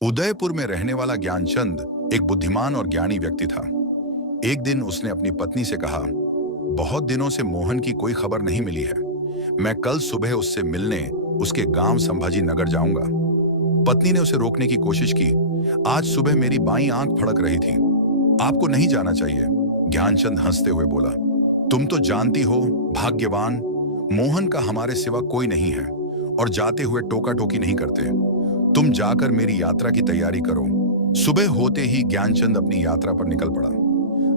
उदयपुर में रहने वाला ज्ञानचंद एक बुद्धिमान और ज्ञानी व्यक्ति था। एक दिन उसने अपनी पत्नी से कहा, बहुत दिनों से मोहन की कोई खबर नहीं मिली है। मैं कल सुबह उससे मिलने उसके गांव संभाजी नगर जाऊंगा। पत्नी ने उसे रोकने की कोशिश की। आज सुबह मेरी बाईं आंख फड़क रही थी। आपको नहीं जाना चाहिए, ज्ञानचंद हंसते हुए बोला। तुम तो जानती हो, भाग्यवान मोहन का हमारे सिवा कोई नहीं है और जाते हुए टोका टोकी नहीं करते। तुम जाकर मेरी यात्रा की तैयारी करो। सुबह होते ही ज्ञानचंद अपनी यात्रा पर निकल पड़ा।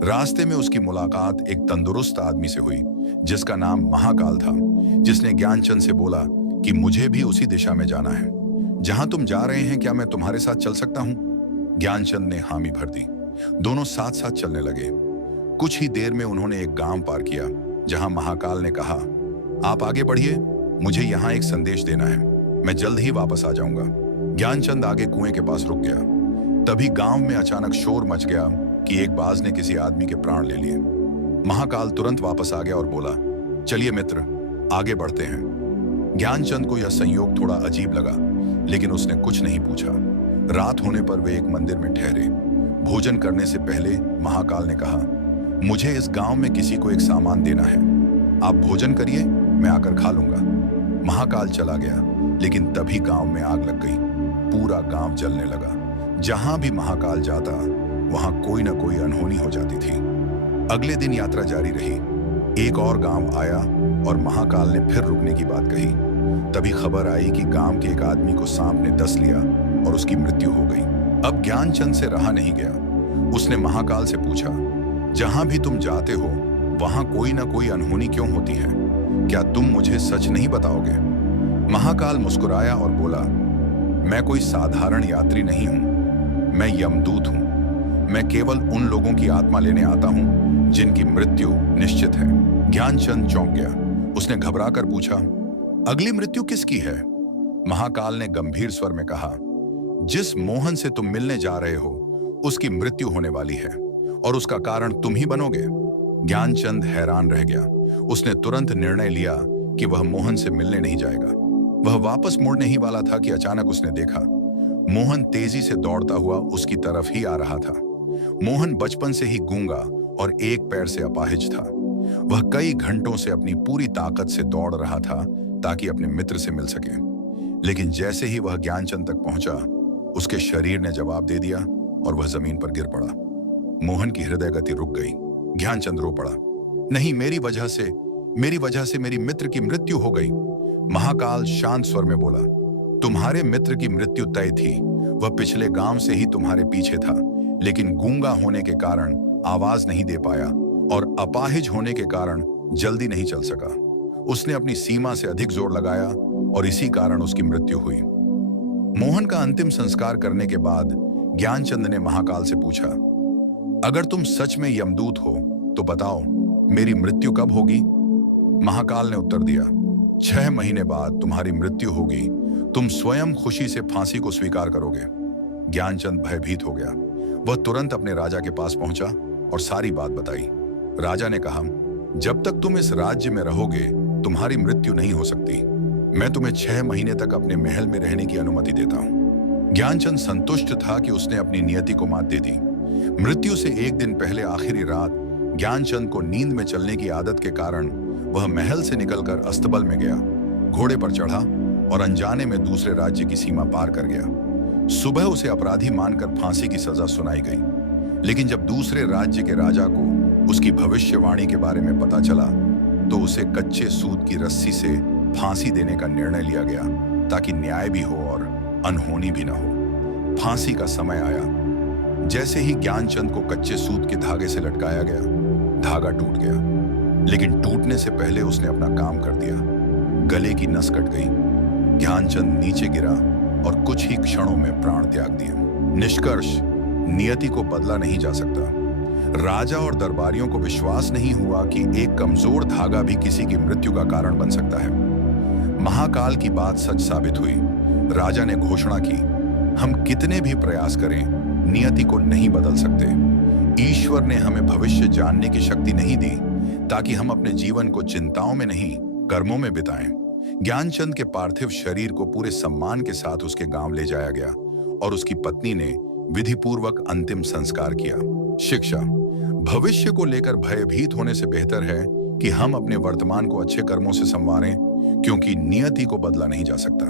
रास्ते में उसकी मुलाकात एक तंदुरुस्त आदमी से हुई जिसका नाम महाकाल था, जिसने ज्ञानचंद से बोला कि मुझे भी उसी दिशा में जाना है जहां तुम जा रहे हैं। क्या मैं तुम्हारे साथ चल सकता हूं? ज्ञानचंद ने हामी भर दी। दोनों साथ साथ चलने लगे। कुछ ही देर में उन्होंने एक गांव पार किया जहां महाकाल ने कहा, आप आगे बढ़िए, मुझे यहां एक संदेश देना है। मैं जल्द ही वापस आ जाऊंगा। ज्ञानचंद आगे कुएं के पास रुक गया। तभी गांव में अचानक शोर मच गया कि एक बाज ने किसी आदमी के प्राण ले लिए। महाकाल तुरंत वापस आ गया और बोला, चलिए मित्र, आगे बढ़ते हैं। ज्ञानचंद को यह संयोग थोड़ा अजीब लगा, लेकिन उसने कुछ नहीं पूछा। रात होने पर वे एक मंदिर में ठहरे। भोजन करने से पहले महाकाल ने कहा, मुझे इस गांव में किसी को एक सामान देना है। आप भोजन करिए, मैं आकर खा लूंगा। महाकाल चला गया, लेकिन तभी गांव में आग लग गई। पूरा गांव जलने लगा। जहां भी महाकाल जाता वहां कोई ना कोई अनहोनी हो जाती थी। अगले दिन यात्रा जारी रही। एक और गांव आया और महाकाल ने फिर रुकने की बात कही। तभी खबर आई कि गांव के एक आदमी को सांप ने डस लिया और उसकी मृत्यु हो गई। अब ज्ञानचंद से रहा नहीं गया। उसने महाकाल से पूछा, जहां भी तुम जाते हो वहां कोई ना कोई अनहोनी क्यों होती है? क्या तुम मुझे सच नहीं बताओगे? महाकाल मुस्कुराया और बोला, मैं कोई साधारण यात्री नहीं हूं, मैं यमदूत हूं। मैं केवल उन लोगों की आत्मा लेने आता हूं जिनकी मृत्यु निश्चित है। ज्ञानचंद चौंक गया। उसने घबराकर पूछा, अगली मृत्यु किसकी है? महाकाल ने गंभीर स्वर में कहा, जिस मोहन से तुम मिलने जा रहे हो उसकी मृत्यु होने वाली है और उसका कारण तुम ही बनोगे। ज्ञानचंद हैरान रह गया। उसने तुरंत निर्णय लिया कि वह मोहन से मिलने नहीं जाएगा। वह वापस मुड़ने ही वाला था कि अचानक उसने देखा, मोहन तेजी से दौड़ता हुआ उसकी तरफ ही आ रहा था। मोहन बचपन से ही गूंगा और एक पैर से अपाहिज था। वह कई घंटों से अपनी पूरी ताकत से दौड़ रहा था ताकि अपने मित्र से मिल सके। लेकिन जैसे ही वह ज्ञानचंद तक पहुंचा, उसके शरीर ने जवाब दे दिया और वह जमीन पर गिर पड़ा। मोहन की हृदय गति रुक गई। ज्ञानचंद रो पड़ा, नहीं, मेरी वजह से मेरी मित्र की मृत्यु हो गई। महाकाल शांत स्वर में बोला, तुम्हारे मित्र की मृत्यु तय थी। वह पिछले गांव से ही तुम्हारे पीछे था, लेकिन गूंगा होने के कारण आवाज नहीं दे पाया और अपाहिज होने के कारण जल्दी नहीं चल सका। उसने अपनी सीमा से अधिक जोर लगाया और इसी कारण उसकी मृत्यु हुई। मोहन का अंतिम संस्कार करने के बाद ज्ञानचंद ने महाकाल से पूछा, अगर तुम सच में यमदूत हो तो बताओ, मेरी मृत्यु कब होगी? महाकाल ने उत्तर दिया, 6 महीने बाद तुम्हारी मृत्यु होगी। तुम स्वयं खुशी से फांसी को स्वीकार करोगे। ज्ञानचंद भयभीत हो गया। वह तुरंत अपने राजा के पास पहुंचा और सारी बात बताई। राजा ने कहा, जब तक तुम इस राज्य में रहोगे तुम्हारी मृत्यु नहीं हो सकती। मैं तुम्हें 6 महीने तक अपने महल में रहने की अनुमति देता हूं। ज्ञानचंद संतुष्ट था कि उसने अपनी नियति को मात दे दी। मृत्यु से एक दिन पहले आखिरी रात ज्ञानचंद को नींद में चलने की आदत के कारण वह महल से निकलकर अस्तबल में गया। घोड़े पर चढ़ा और अनजाने में दूसरे राज्य की सीमा पार कर गया। सुबह उसे अपराधी मानकर फांसी की सजा सुनाई गई। लेकिन जब दूसरे राज्य के राजा को उसकी भविष्यवाणी के बारे में पता चला तो उसे कच्चे सूत की रस्सी से फांसी देने का निर्णय लिया गया ताकि न्याय भी हो और अनहोनी भी न हो। फांसी का समय आया। जैसे ही ज्ञानचंद को कच्चे सूत के धागे से लटकाया गया, धागा टूट गया। लेकिन टूटने से पहले उसने अपना काम कर दिया। गले की नस कट गई। ज्ञानचंद नीचे गिरा और कुछ ही क्षणों में प्राण त्याग दिए। निष्कर्ष, नियति को बदला नहीं जा सकता। राजा और दरबारियों को विश्वास नहीं हुआ कि एक कमजोर धागा भी किसी की मृत्यु का कारण बन सकता है। महाकाल की बात सच साबित हुई। राजा ने घोषणा की, हम कितने भी प्रयास करें नियति को नहीं बदल सकते। ईश्वर ने हमें भविष्य जानने की शक्ति नहीं दी ताकि हम अपने जीवन को चिंताओं में नहीं, कर्मों में बिताएं। ज्ञानचंद के पार्थिव शरीर को पूरे सम्मान के साथ उसके गांव ले जाया गया और उसकी पत्नी ने विधिपूर्वक अंतिम संस्कार किया। शिक्षा, भविष्य को लेकर भयभीत होने से बेहतर है कि हम अपने वर्तमान को अच्छे कर्मों से संवारें, क्योंकि नियति को बदला नहीं जा सकता।